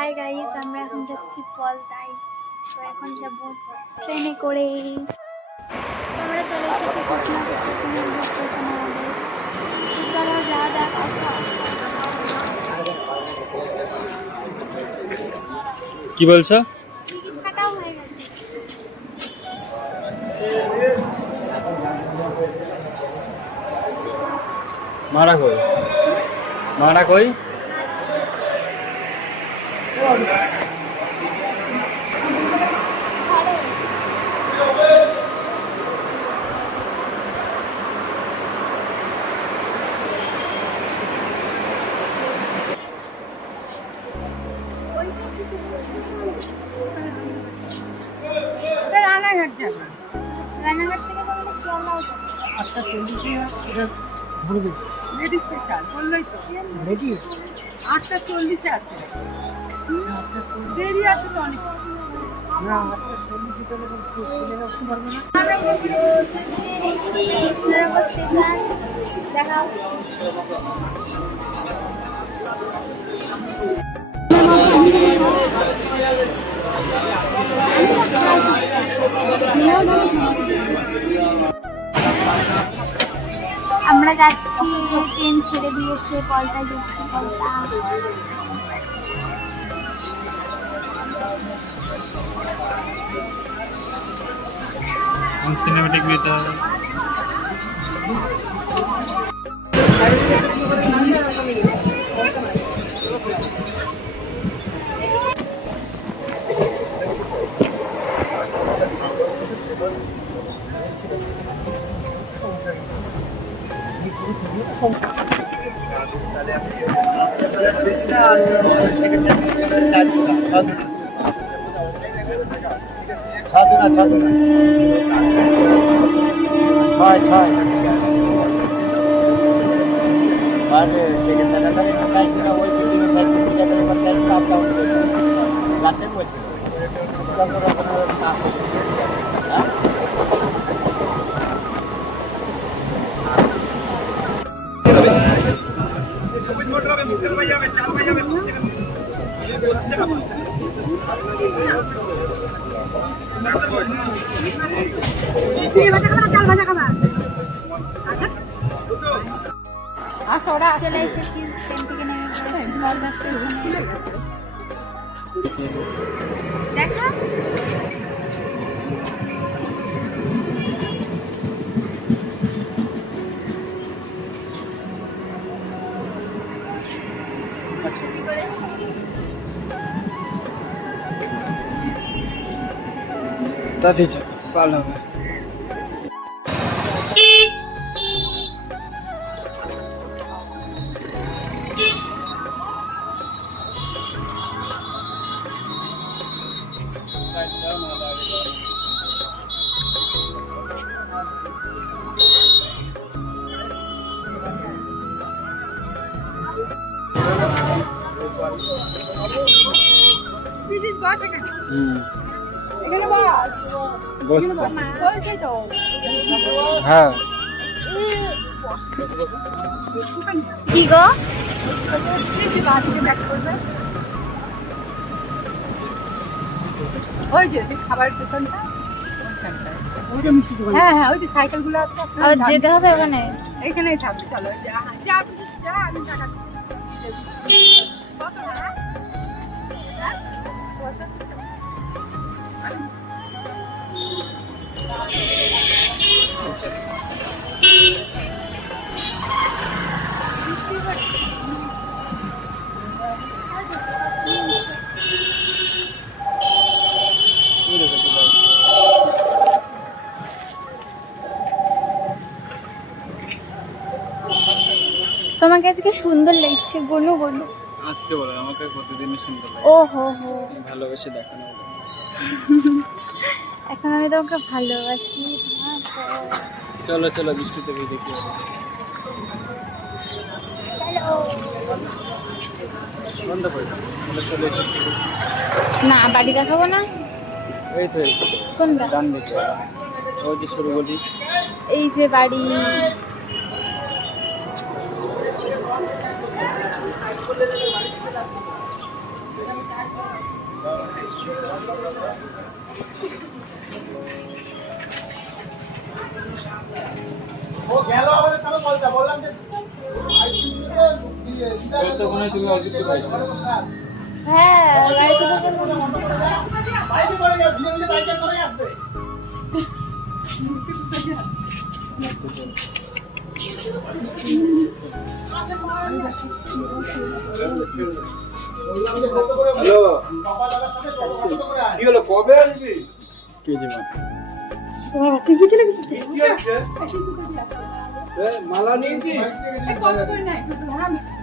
Hi guys, আমরা এখন যাচ্ছি পলতায়। তো এখন যাব ট্রেনে করে। আমরা চলে এসেছি খুলনা স্টেশনে, স্টেশন আমাদের। তো চলো যাওয়া যাক। কি বলছো? টিকিট কাটাও হয়ে গেছে। মারা কই? মারা কই? রানাঘাট যাবো। রানাঘাট থেকে তাহলে শিয়ালদাহ যাবো। 8:40 ঘুরবে লেডি স্পেশাল বললোই তো রেডি 8:40 আছে দেরি আছে তো অনেক না 8:40 তো সিনেমা উঠতে পারবো না। আমরা কৃষ্ণনগর স্টেশন দেখা হচ্ছে। আমরা যাচ্ছি, ট্রেন ছেড়ে দিয়েছে, পলতা যাচ্ছি পলতা। সিনেমেটিক নিতে হবে। ছয় আর সেকেন্ডারে থাকায় কিনা ওই বিল্ডিংয়ে থাকবে চিটাগারের মধ্যে একটা আপ ডাউন করবে রাতে বলছে না হ্যাঁ চলে এসেছি ট্রেন থেকে নেমে পড়েছি পলতা স্টেশনে। দেখা তাতে ভালো হবে। এখানে বস বস বলছি তো হ্যাঁ কি গো? বাড়িতে ব্যাক করবে ওই যে খাবার দোকানটা হ্যাঁ হ্যাঁ ওই যে সাইকেল গুলো আছে আবার যেতে হবে ওখানে? এখানেই থাকবে চলো যা আমি টাকা দিচ্ছি। কত টাকা? হ্যাঁ? তোমাকে আজকে সুন্দর লাগছে, গনু গনু। আজকে বলো, আমাকে প্রতিদিনই সুন্দর লাগে। ও হো হো, ভালোবেসে দেখানো হবে। এখন আমি তোমাকে ভালোবাসি। চলো চলো, বৃষ্টিতে ভিজে কি হবে। চলো বন্ধ করে দাও। আমরা চলে এসেছি। না, বাড়ি দেখাবো না। এই তো কোনটা? ডান দিকে ওই যে সরু গলি। এই যে বাড়ি। তখন তুমি অজিতকে পাইছো। হ্যাঁ গাড়িতে হ্যালো, কি হলো, কবে আসবি? কে জীবন মালা নিয়েছিস?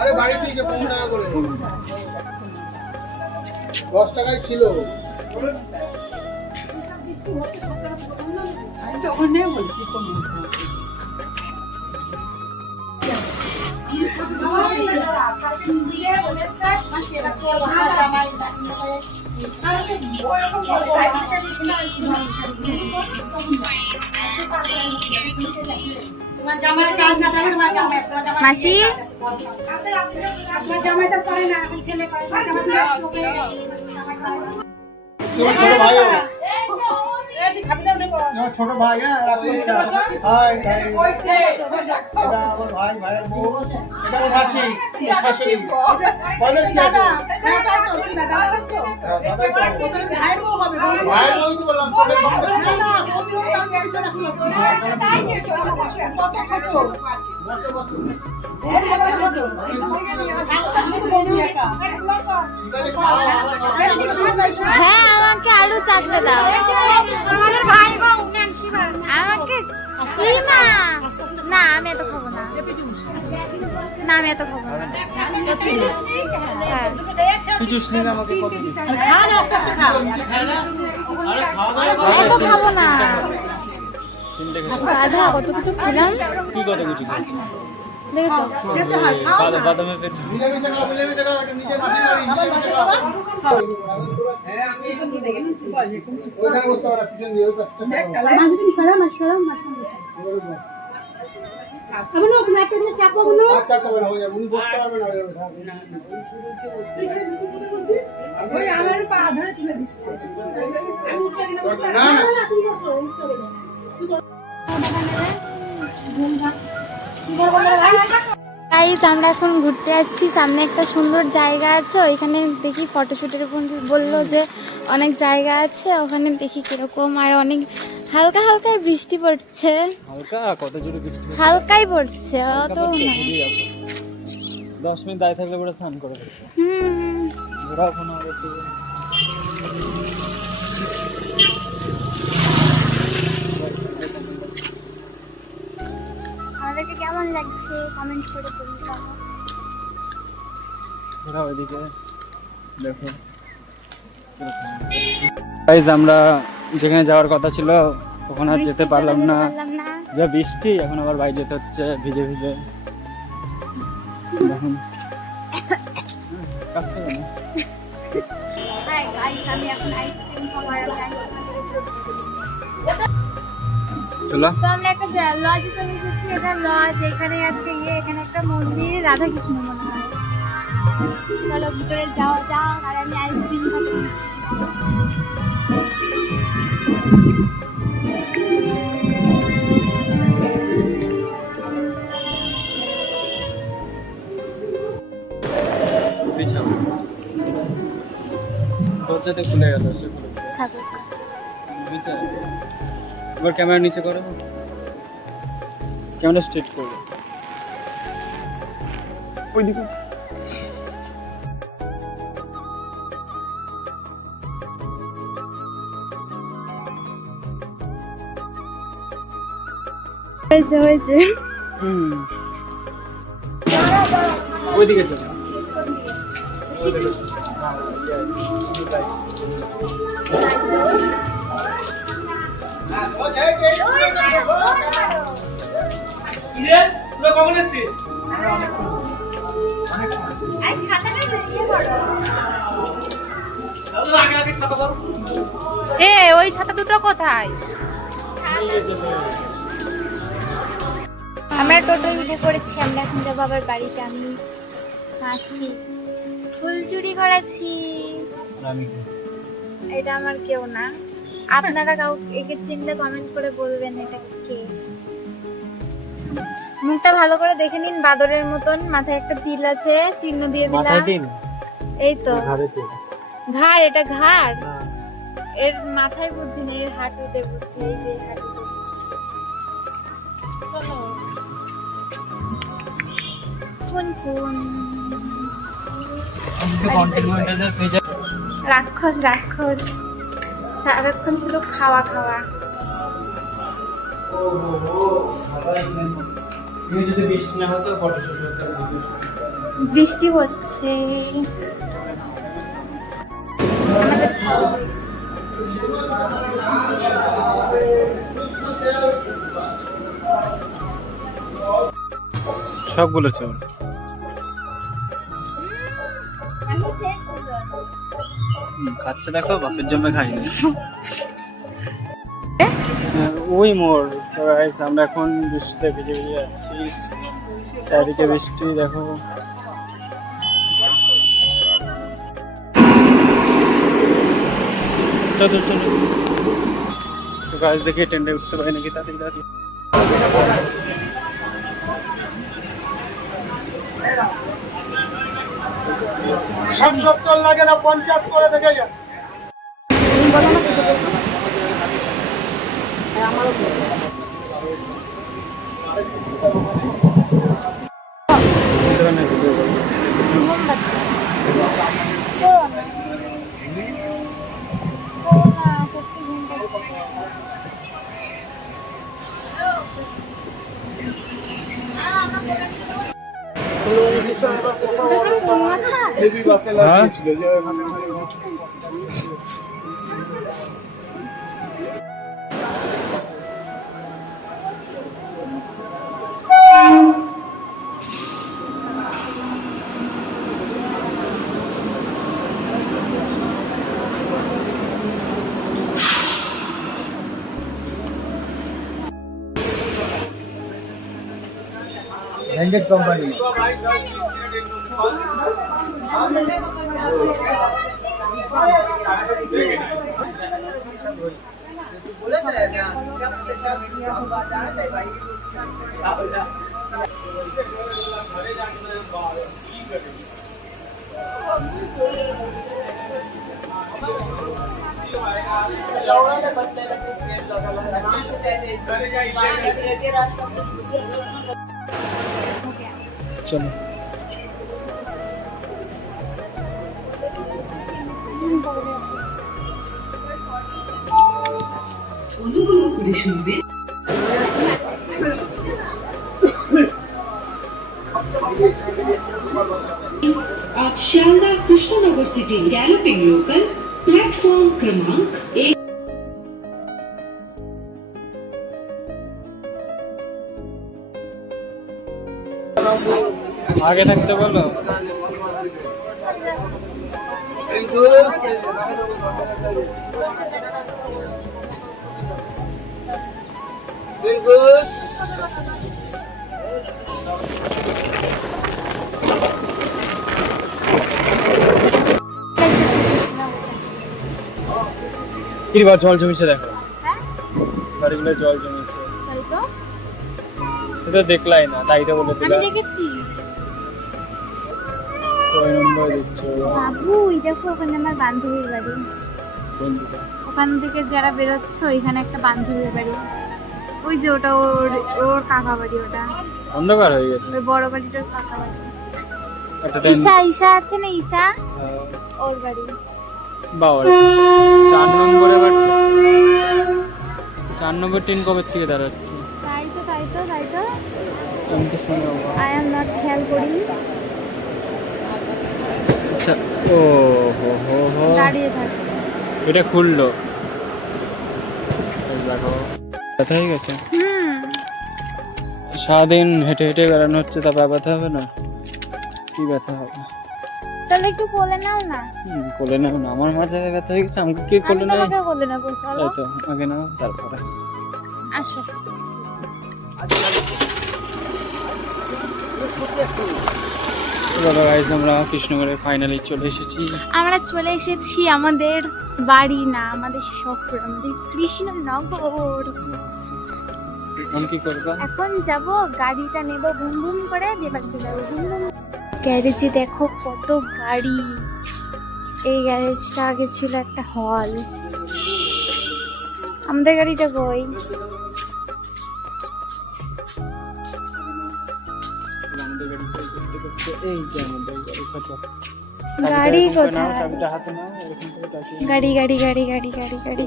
আরে বাড়ি থেকে 15 টাকা করে 10 টাকাই ছিল। আমি তো ওখানে বলছি কোন মাসি ছোট ভাই, হ্যাঁ হাই ভাই, এটা আমার ভাই, ভাইয়ের বউ, এটা আমার মাসি, শাশুড়ি। বলেন কি আছে? ভাইয়ের বউ তো বললাম, ছোট হ্যাঁ আমাকে আলু চাটতে দাও। আমাদের ভাই বোন আমাকে কি না না আমি এত খাবো না, না আমি এত খাবো না। হ্যাঁ কিছু স্নেহ আমাকে কত দিবি? এত খাবো না, তিনটে খেতে। আধা কত কিছু খেলাম কি কত কিছু খেয়েছি? দেখেছো। বাদামের পেট। মিলেমিশে খাও, মিলেমিশে খাও, এটা নিজের মাসির বাড়ি, মিলেমিশে খাও। ওইখানে বসতে পারো, পিছন দিয়ে, ওই পাশটা আচ্ছা করবে না, হয়ে যাবে, উনি বসতে পারবেন না, হয়ে যাবে, থাক। না, না। গাইস আমরা এখন ঘুরতে যাচ্ছি, সামনে একটা সুন্দর জায়গা আছে, ওইখানে দেখি ফটোশুটের বললো যে অনেক জায়গা আছে, ওখানে দেখি কিরকম। আর অনেক হালকা হালকাই বৃষ্টি পড়ছে, হালকা কত জোরে বৃষ্টি হচ্ছে? হালকাই পড়ছে অত না। 10 মিনিট দাঁড়িয়ে থাকলে পুরো স্নান করে ফেলছে। ওরা ওখানে আবার দিকে। আমাদেরকে কেমন লাগছে কমেন্ট করে বলুন। ওরা ওইদিকে দেখো। গাইস আমরা যেখানে যাওয়ার কথা ছিল ওখানে আর যেতে পারলাম না, যা বৃষ্টি। এখন আবার বাইরে যেতে হচ্ছে ভিজে ভিজে। দেখুন কাঁপছে কেন? আমি এখন আইসক্রিম খাবো আর চলো তো আমরা একটা লজে চলে এসেছি, এটা লজ। এখানে আজকে এখানে একটা মন্দির, রাধা কৃষ্ণ মনে হয়। চলো ভিতরে যাওয়া যাক, আর আমি আইসক্রিম খাচ্ছি। বিছাও দরজাতে খুলে গেল, সে খুলে থাকুক। বিছাও। এবার ক্যামেরা নিচে করো, ক্যামেরা স্ট্রেট করো ওইদিকে। হয়েছে হয়েছে ওইদিকে চলো। এ ওই ছাতা দুটো কোথায়? আমরা টোটো উঠে পড়েছি, আমরা এখন যাবো আবার বাড়িতে। আমি হাসি ফুল চুরি করেছি। আমি এটা আমার কেউ না। আপনারা একে চিনলে কমেন্ট করে বলবেন এটা কে। মুখটা ভালো করে দেখে নিন, বাদরের মতন। মাথায় একটা তিল আছে, চিহ্ন দিয়ে দিলাম। এই তো ঘাড়, এটা ঘাড়। এর মাথায় বুদ্ধি নেই, এর হাঁটুতে বুদ্ধি। এই যে হাঁটুতে। কোন কোন রাক্ষস রাক্ষস সারাক্ষণ শুধু খাওয়া খাওয়া। যদি বৃষ্টি না হতো ফটোশুট করতে। বৃষ্টি হচ্ছে। আমাদের খাওয়া হয়ে গেছে। সব বলেছে খাচ্ছে, দেখো বাপের জন্য খাইনি। ওই মোর আমরা এখন বৃষ্টিতে ভিজে ভিজে যাচ্ছি, চারিদিকে বৃষ্টি দেখো। চলো চলো তো গাছ দেখে টেন্ডে উঠতে পারি নাকি তাড়াতাড়ি তাড়াতাড়ি। সব 70 লাগে না, 50 করে দেখে যান। Branded company. চলো आप शानदार Krishnanagar city galloping local platform क्रमांक 1 आगे থাকতে বলো। এবার জল জমেছে দেখো, বাড়িগুলো জল জমেছে। তাই তো সেটা দেখলাই না, তাই তো বলে আমি দিলাম। দেখেছি। কয় নম্বর দিচ্ছো বাবু, এই দেখো ওখানে আমার বান্ধবীর বাড়ি। বন্ধুটা? ওখান থেকে যারা বেরোচ্ছ, ওইখানে একটা বান্ধবীর বাড়ি। ওই যে ওটা ওর ওর কাকা বাড়ি। ওটা অন্ধকার হয়ে গেছে। ওই বড় বাড়িটার কাকা বাড়ি। একটা ঈশা ঈশা আছে না, ঈশা ওর বাড়ি। বাবা 4 নম্বরে, বাট 4 নম্বর ট্রেন কবে থেকে দাঁড়াচ্ছে? তাই তো তাই তো তাই তো আমি তো শুনে বাবা। আই এম নট খেয়াল করি। আচ্ছা, ও হো হো হো, দাঁড়িয়ে থাকে। এটা খুললো, এই দেখো ব্যথা হয়ে গেছে। সারাদিন হেঁটে হেঁটে বেড়ানো হচ্ছে, তা ব্যথা হবে না? কি ব্যথা হবে? তাহলে একটু কোলে নাও না। কোলে নাও না, আমার মাঝে ব্যথা হয়ে গেছে, আমাকে কে আমি কোলে নেয়? তোমাকে কোলে নেবো, চলো তাই তো, আগে নাও তারপরে। আসো। দাদা গাইজ আমরা কৃষ্ণগড়ে ফাইনালি চলে এসেছি। আমরা চলে এসেছি আমাদের বাড়ি না, আমাদের শহর, আমাদের কৃষ্ণনগর। এখন কি করবো? এখন যাব, গাড়িটা নেব বুম বুম করে, এবার চলে যাবো বুম বুম। গ্যারেজে দেখো কত গাড়ি। এই গ্যারেজটা আগে ছিল একটা হল। আমাদের গাড়িটা কই? আমাদের গাড়ি করতে করতে এই যে আমাদের গাড়ি কত গাড়ি কোথায়? চাবিটা হাতে নাও, এরকম করে তাকিয়ে গাড়ি গাড়ি গাড়ি গাড়ি গাড়ি গাড়ি।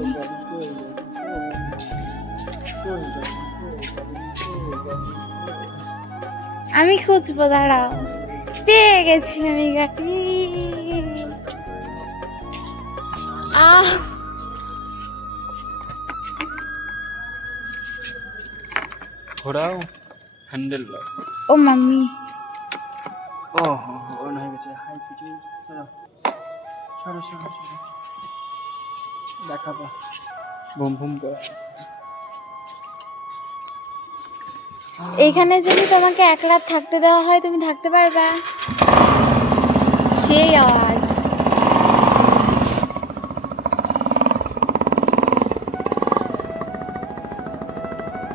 আমি খুঁজবো, দাঁড়াও। পেয়ে গেছি আমি গাড়ি। আহ, ঘোরাও হ্যান্ডেল। ও মাম্মি, ও অন হয়ে গেছে। হাই পিটি সরো সরো সরো সরো, দেখাবো বুম বুম করে। এখানে যদি তোমাকে এক রাত থাকতে দেওয়া হয়, তুমি থাকতে পারবা? সেই আওয়াজ।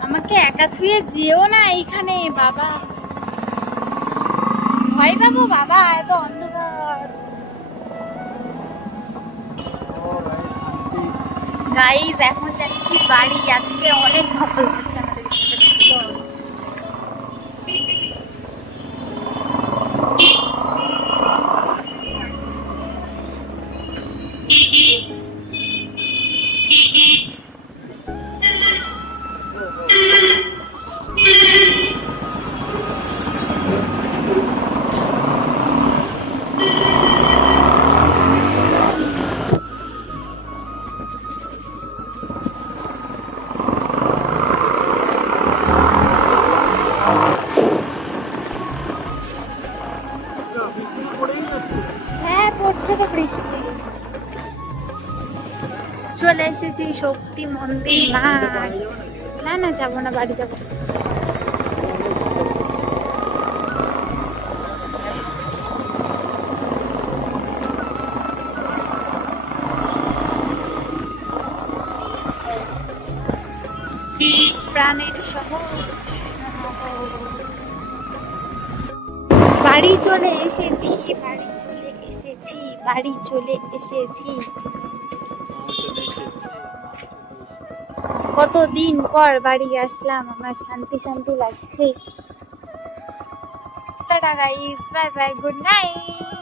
আমাকে একা থুয়ে যেও না এইখানে বাবা, ভয় পাবো বাবা, এত অন্ধকার। গাইস এখন যাচ্ছি বাড়ি, আজকে অনেক ধকল হচ্ছে আমাদের এখানে। হ্যাঁ পড়ছে তো বৃষ্টি। চলে এসেছি শক্তি মন্দির মাঠ। না না, যাবো না, বাড়ি যাবো। প্রাণের শহর বাড়ি চলে এসেছি, বাড়ি চলে এসেছি, বাড়ি চলে এসেছি। কতদিন পর বাড়ি আসলাম, আমার শান্তি শান্তি লাগছে। Tata guys, bye bye, good night.